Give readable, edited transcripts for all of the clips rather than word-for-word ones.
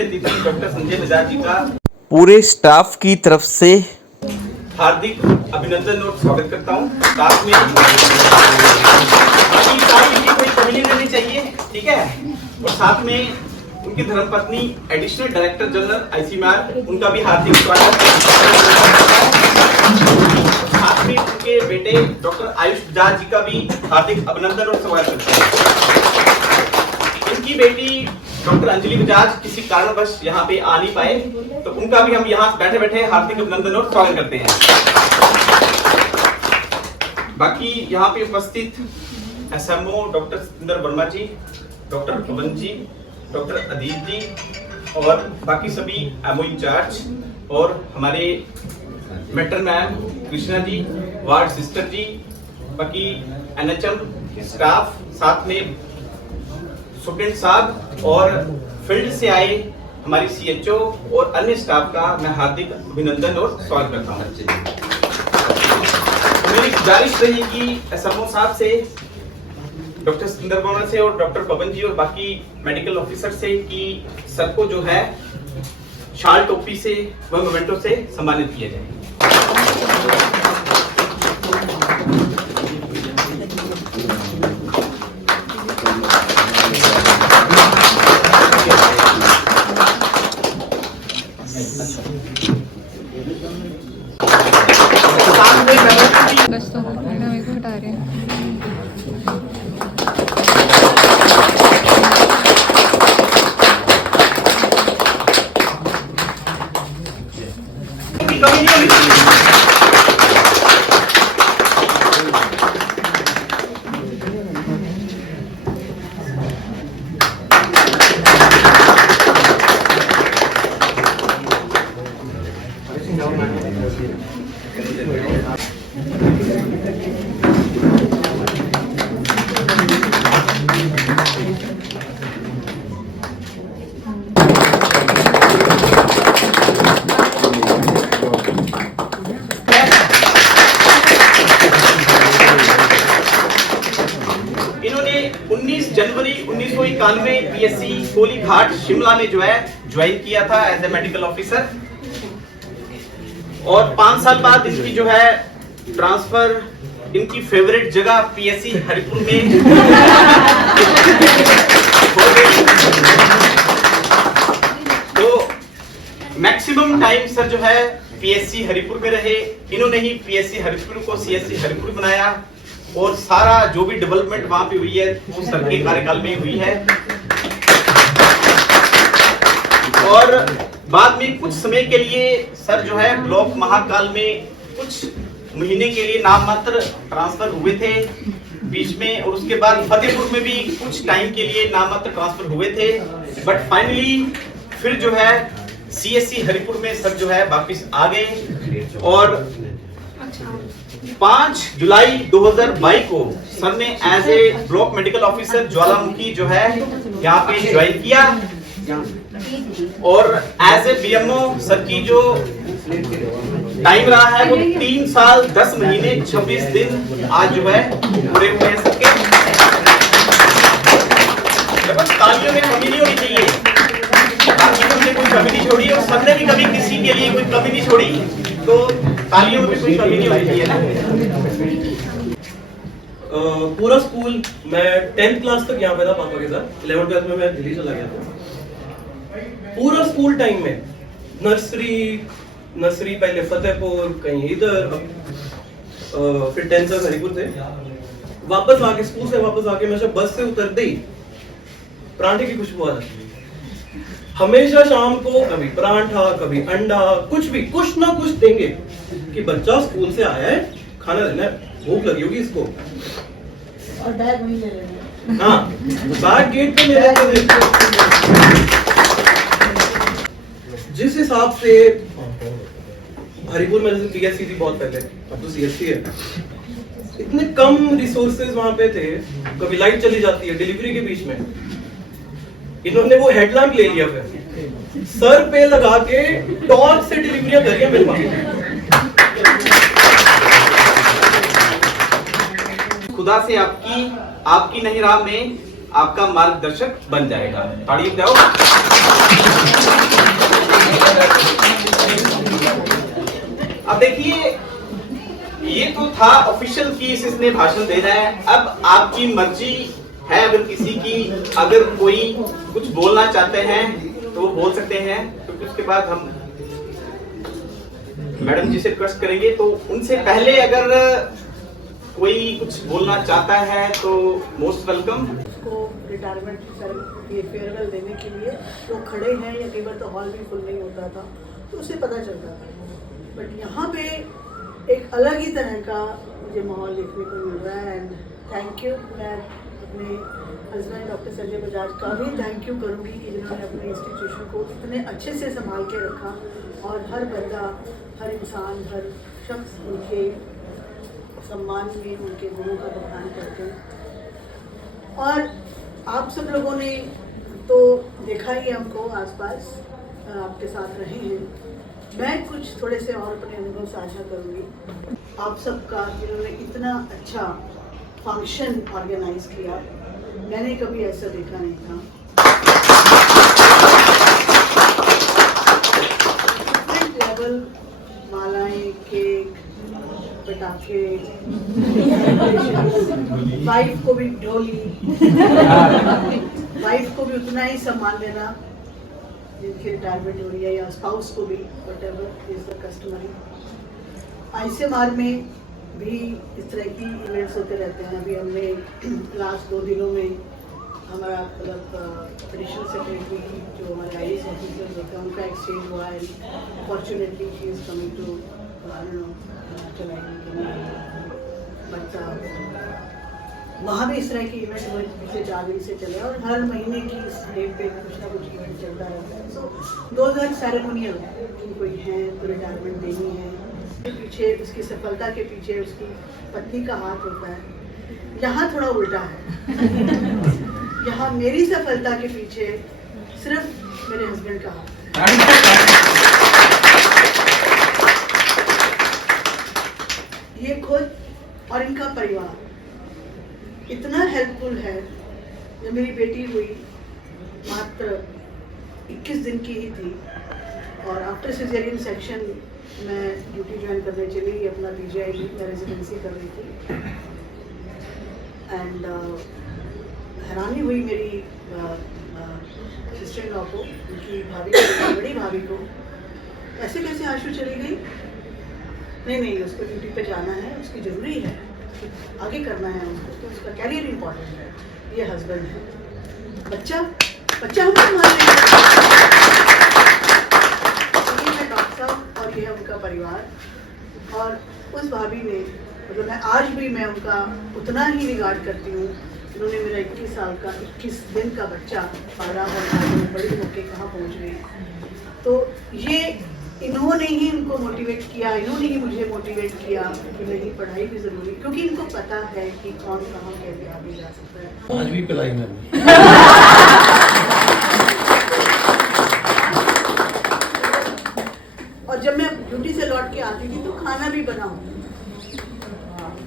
मुख्य अतिथि डॉक्टर संजय बजाज जी का पूरे स्टाफ की तरफ से हार्दिक अभिनंदन और स्वागत करता हूँ। साथ में इनकी कोई कमी नहीं रहनी चाहिए, ठीक है। और साथ में उनकी धर्मपत्नी एडिशनल डायरेक्टर जनरल आईसीएमआर, उनका भी हार्दिक स्वागत। साथ में उनके बेटे डॉक्टर आयुष बजाज जी का भी हार्दिक अभिनंदन और स्वागत करते हैं। इनकी बेटी डॉक्टर अंजलि बजाज किसी कारणवश यहाँ पे आ नहीं पाए, तो उनका भी हम यहाँ बैठे बैठे हार्दिक अभिनंदन और स्वागत करते हैं। बाकी यहाँ पे उपस्थित एसएमओ डॉक्टर सतिंदर वर्मा जी, डॉक्टर पवन जी, डॉक्टर अदीप जी और बाकी सभी एमओ इंचार्ज और हमारे matron ma'am Krishna ji, ward sister जी, बाकी एनएचएम स्टाफ, साथ में स्टूडेंट साहब और फील्ड से आए हमारी सीएचओ और अन्य स्टाफ का मैं हार्दिक अभिनंदन और स्वागत करता हूँ। मेरी गुजारिश रहेगी एसएमओ साहब से, डॉक्टर सतिंदर वर्मा से और डॉक्टर पवन जी और बाकी मेडिकल ऑफिसर से कि सर को जो है शाल टोपी से व मोमेंटो से सम्मानित किया जाए। बस्तों को मेरे को हटा रहे हैं। इन्होंने 19 जनवरी 1991 पीएससी कोली घाट शिमला में जो है ज्वाइन किया था एज ए मेडिकल ऑफिसर, और 5 साल बाद इसकी जो है ट्रांसफर इनकी फेवरेट जगह पीएससी हरिपुर में हो गई। तो मैक्सिमम टाइम सर जो है पीएससी हरिपुर में रहे। इन्होंने ही पीएससी हरिपुर को सीएससी हरिपुर बनाया और सारा जो भी डेवलपमेंट वहां पे हुई है वो सर के कार्यकाल में हुई है। और बाद में कुछ समय के लिए सर जो है ब्लॉक महाकाल में कुछ महीने के लिए नाम मात्र ट्रांसफर हुए थे बीच में, और उसके बाद फतेहपुर में भी कुछ टाइम के लिए नाम मात्र ट्रांसफर हुए थे, बट फाइनली फिर जो है सीएससी हरिपुर में सर जो है वापिस आ गए। और 5 जुलाई 2022 को सर ने as a block medical officer Jwalamukhi जो है यहाँ पे ज्वाइन किया, और एज ए बीएमओ सर की जो टाइम रहा है वो 3 साल 10 महीने 26 दिन आज जो है पूरे हुए हैं सबके। बस तालियों में कमी नहीं होनी चाहिए, बाकी हमने कोई कमी नहीं छोड़ी और सर ने भी कभी किसी के लिए कोई कमी नहीं छोड़ी, तो तालियों में भी कोई कमी नहीं होनी चाहिए ना। पूरा स्कूल मैं 10th क्लास तक यहाँ पे था पापा के साथ। 11th क्लास में मैं दिल्ली चला गया था। पूरा स्कूल टाइम में नर्सरी पहले फतेहपुर, कहीं इधर, फिर 10th तक हरिपुर थे। वापस आके स्कूल से वापस आके मैं जब बस से उतरते ही पराठे की खुशबू आ जाती। हमेशा शाम को कभी पराठा, कभी अंडा, कुछ ना कुछ देंगे कि बच्चा स्कूल से आया है, खाना देना है, भूख लगी होगी इसको। और बैग वहीं ले लेंगे। हाँ, बैग गेट पे ले लेते थे। जिस हिसाब से हरिपुर में जैसे पीएससी थी बहुत पहले, अब तो सीएससी है, इतने कम रिसोर्सेज वहां पे थे, कभी लाइट चली जाती है डिलीवरी के बीच में, इन्होंने वो हेडलैम्प ले लिया, फिर सर पे लगा के टॉर्च से डिलीवरियां करी है मेरे पास। खुदा से आपकी नहीं राह में आपका मार्गदर्शक बन जाएगा। ताड़ी बजाओ। अब देखिए, ये तो था ऑफिशियल की इसने भाषण देना है। अब आपकी मर्जी है, अगर किसी की अगर कोई कुछ बोलना चाहते हैं तो वो बोल सकते हैं। तो उसके बाद हम मैडम जी से रिक्वेस्ट करेंगे। तो उनसे पहले अगर कोई कुछ बोलना चाहता है तो मोस्ट वेलकम। उसको रिटायरमेंट ये फेयरवेल देने के लिए वो खड़े हैं, या कई बार तो हॉल भी फुल नहीं होता था, तो उसे पता चलता था। बट यहाँ पे एक अलग ही तरह का मुझे माहौल देखने को मिल रहा है। And thank you. मैं अपने हस्बैंड डॉक्टर संजय बजाज का भी थैंक यू करूँगी कि जिन्होंने अपने इंस्टीट्यूशन को इतने अच्छे से संभाल के रखा, और हर बंदा, हर इंसान, हर शख्स उनके सम्मान में, उनके गुणों का बखान करते हैं। और आप सब लोगों ने तो देखा ही हमको आसपास, आपके साथ रहे हैं। मैं कुछ थोड़े से और अपने अनुभव साझा करूँगी। आप सबका जिन्होंने इतना अच्छा फंक्शन ऑर्गेनाइज किया, मैंने कभी ऐसा देखा नहीं था। डिफरेंट लेवल, मालाएं, केक, पटाखे, वाइफ को भी ढोली, वाइफ को भी उतना ही सम्मान देना जिनकी रिटायरमेंट हो रही है, या स्पाउस को भी, whatever is the customary. ICMR में भी इस तरह की इवेंट्स होते रहते हैं। अभी हमने लास्ट 2 दिनों में हमारा मतलब एडिशनल सेक्रेटरी जो हमारे आईएएस ऑफिसर्स होते हैं उनका एक्सचेंज हुआ है। Fortunately she is coming to वहाँ भी इस तरह की इवेंट हुए पिछले 4 दिन से चले, और हर महीने की इस डेट पे कुछ ना कुछ इवेंट चलता रहता है। सो दोज आर सेरेमोनियल कि कोई है तो रिटायरमेंट देनी है, पीछे उसकी सफलता के पीछे उसकी पत्नी का हाथ होता है। यहाँ थोड़ा उल्टा है। यहाँ मेरी सफलता के पीछे सिर्फ मेरे हस्बैंड का हाथ है। ये खुद और इनका परिवार इतना हेल्पफुल है। जब मेरी बेटी हुई मात्र 21 दिन की ही थी, और आफ्टर सिजेरियन सेक्शन मैं ड्यूटी ज्वाइन करने चली, अपना पीजीआई में रेजिडेंसी कर रही थी। एंड हैरानी हुई मेरी सिस्टर इन लॉ को, उनकी भाभी को, बड़ी भाभी को, ऐसे कैसे आशु चली गई? नहीं, उसको ड्यूटी पे जाना है, उसकी ज़रूरी है, आगे करना है उसको, तो उसका कैरियर इम्पोर्टेंट है। ये हस्बैंड है, बच्चा हमको मान लेंगे। ये है डॉक्टर साहब और ये है उनका परिवार। और उस भाभी ने, मतलब मैं आज भी मैं उनका उतना ही रिगार्ड करती हूँ। उन्होंने मेरा 21 साल का 21 दिन का बच्चा पाला, और बड़ी होके कहाँ पहुँच गई। तो ये इन्होंने ही उनको मोटिवेट किया, इन्होंने ही मुझे मोटिवेट किया कि नहीं, पढ़ाई भी ज़रूरी, क्योंकि इनको पता है कि कौन कहाँ कैसे आगे जा सकता है। आज भी पिलाई मैंने। और जब मैं ड्यूटी से लौट के आती थी तो खाना भी बनाऊँ,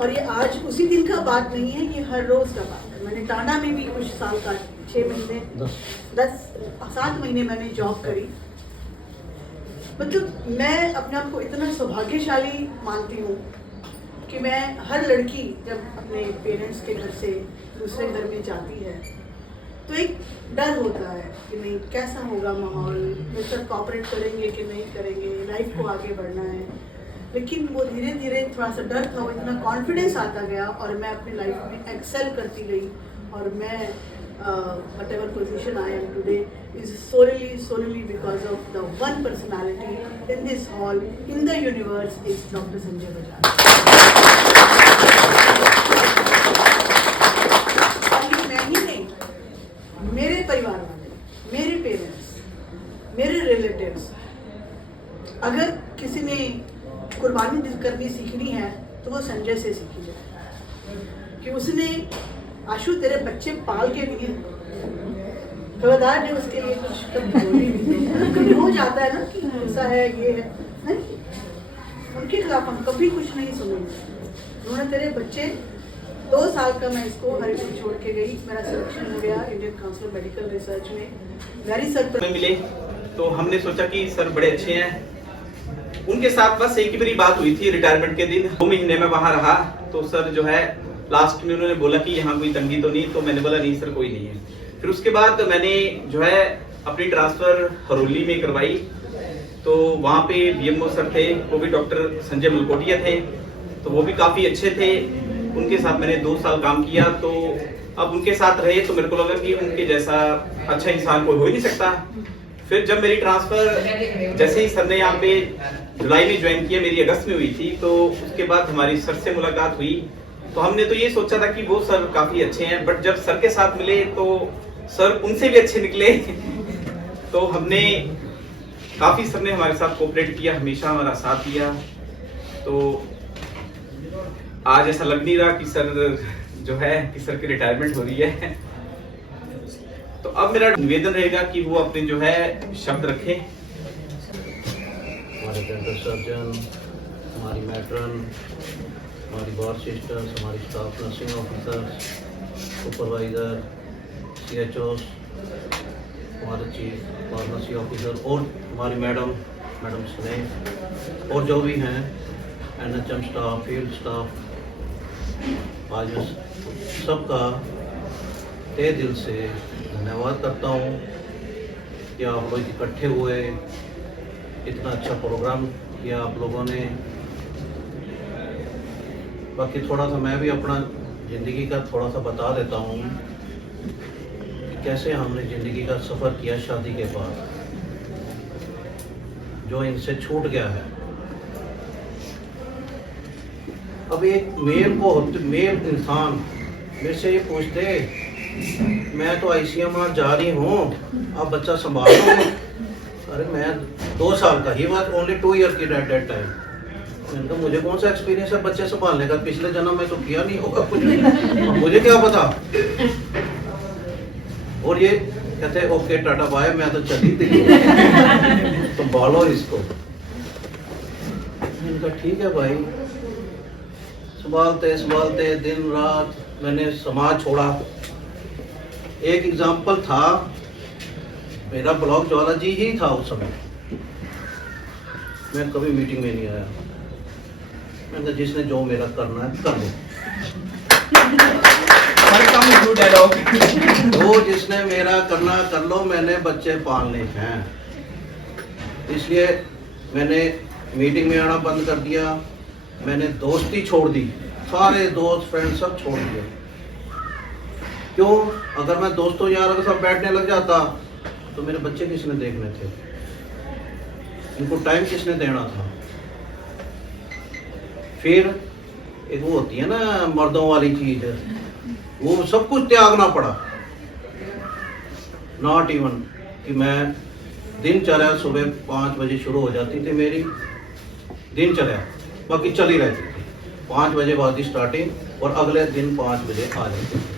और ये आज उसी दिन का बात नहीं है, ये हर रोज़ का बात है। मैंने टांडा में भी कुछ साल का 7 महीने मैंने जॉब करी। मतलब मैं अपने आप को इतना सौभाग्यशाली मानती हूँ कि मैं, हर लड़की जब अपने पेरेंट्स के घर से दूसरे घर में जाती है तो एक डर होता है कि नहीं, कैसा होगा माहौल, मेरे साथ कोऑपरेट करेंगे कि नहीं करेंगे, लाइफ को आगे बढ़ना है। लेकिन वो धीरे धीरे थोड़ा सा डर था, वो इतना कॉन्फिडेंस आता गया, और मैं अपनी लाइफ में एक्सेल करती गई। और मैं whatever position I am today is solely because of the one personality in this hall, in the universe, is Dr. Sanjay Bajaj. मैं ही नहीं, मेरे परिवार वाले, मेरे पेरेंट्स, मेरे रिलेटिव्स, अगर किसी ने कुर्बानी करनी सीखनी है तो वो संजय से सीखी जाए, कि उसने आशु तेरे बच्चे पाल के दिए, खबरदार ने उसके लिए कुछ कभी हो जाता है ना कि ऐसा है, ये है, नहीं, उनके खिलाफ हम कभी कुछ नहीं सुनेंगे। उन्होंने तेरे बच्चे 2 साल का मैं इसको हरिपुर छोड़ के गई, मेरा सिलेक्शन हो गया Indian council of medical research में। वेरी सर में मिले तो हमने सोचा कि सर बड़े अच्छे हैं। उनके साथ बस एक ही बारी बात हुई थी रिटायरमेंट के दिन। 2 महीने में वहां रहा तो सर जो है लास्ट में उन्होंने बोला कि यहाँ कोई तंगी तो नहीं, तो मैंने बोला नहीं सर कोई नहीं है। फिर उसके बाद मैंने जो है अपनी ट्रांसफर हरोली में करवाई, तो वहाँ पे बीएमओ सर थे, वो भी डॉक्टर संजय मलकोटिया थे, तो वो भी काफी अच्छे थे। उनके साथ मैंने 2 साल काम किया, तो अब उनके साथ रहे तो मेरे को लगा कि उनके जैसा अच्छा इंसान कोई हो ही नहीं सकता। फिर जब मेरी ट्रांसफर जैसे ही सर ने यहाँ पे जुलाई में ज्वाइन किया, मेरी अगस्त में हुई थी, तो उसके बाद हमारी सर से मुलाकात हुई। तो हमने तो ये सोचा था कि वो सर काफी अच्छे हैं, बट जब सर के साथ मिले तो सर उनसे भी अच्छे निकले। तो हमने काफी, सर ने हमारे साथ कोऑपरेट किया, हमेशा हमारा साथ दिया। तो आज ऐसा लग नहीं रहा कि सर जो है कि सर की रिटायरमेंट हो रही है। तो अब मेरा निवेदन रहेगा कि वो अपने जो है शब्द रखें। हमारे डेंटल सर्जन, हमारी मैट्रन, हमारी वार्ड सिस्टर्स, हमारी staff nursing officers, supervisor, CHOs, हमारे चीफ फार्मेसी ऑफिसर और हमारी मैडम स्नेह और जो भी हैं NHM स्टाफ, फील्ड स्टाफ, आज सबका तहे दिल से धन्यवाद करता हूँ कि आप लोग इकट्ठे हुए, इतना अच्छा प्रोग्राम किया आप लोगों ने। बाकी थोड़ा सा मैं भी अपना ज़िंदगी का थोड़ा सा बता देता हूँ कि कैसे हमने ज़िंदगी का सफ़र किया शादी के बाद, जो इनसे छूट गया है। अब एक मेल इंसान मेरे से ये पूछते, मैं तो ICMR जा रही हूँ, आप बच्चा संभालो। अरे मैं 2 साल का, ही वॉज ओनली 2 ईयर की एट दैट टाइम। मैंने कहा मुझे कौन सा एक्सपीरियंस है बच्चे संभालने का, पिछले जन्म में तो किया नहीं होगा कुछ, मुझे क्या पता। और ये कहते ओके टाटा बाय, मैं तो चली थी, संभालो इसको। मैंने कहा ठीक है भाई। संभालते दिन रात मैंने समाज छोड़ा। एक एग्जाम्पल था, मेरा ब्लॉक ज्वाला जी ही था उस समय, मैं कभी मीटिंग में नहीं आया। मैंने कहा जिसने जो मेरा करना है कर दो, वो जिसने मेरा करना कर लो, मैंने बच्चे पालने हैं। इसलिए मैंने मीटिंग में आना बंद कर दिया, मैंने दोस्ती छोड़ दी, सारे दोस्त फ्रेंड सब छोड़ दिए। क्यों? अगर मैं दोस्तों यारों के साथ बैठने लग जाता तो मेरे बच्चे किसने देखने थे, इनको टाइम किसने देना था। फिर एक वो होती है ना मर्दों वाली चीज, वो सब कुछ त्यागना पड़ा। नॉट इवन कि मैं दिनचर्या सुबह 5 बजे शुरू हो जाती थी मेरी दिनचर्या, बाकी चली रहती थी। 5 बजे बाद स्टार्टिंग और अगले दिन 5 बजे आ जाती थी।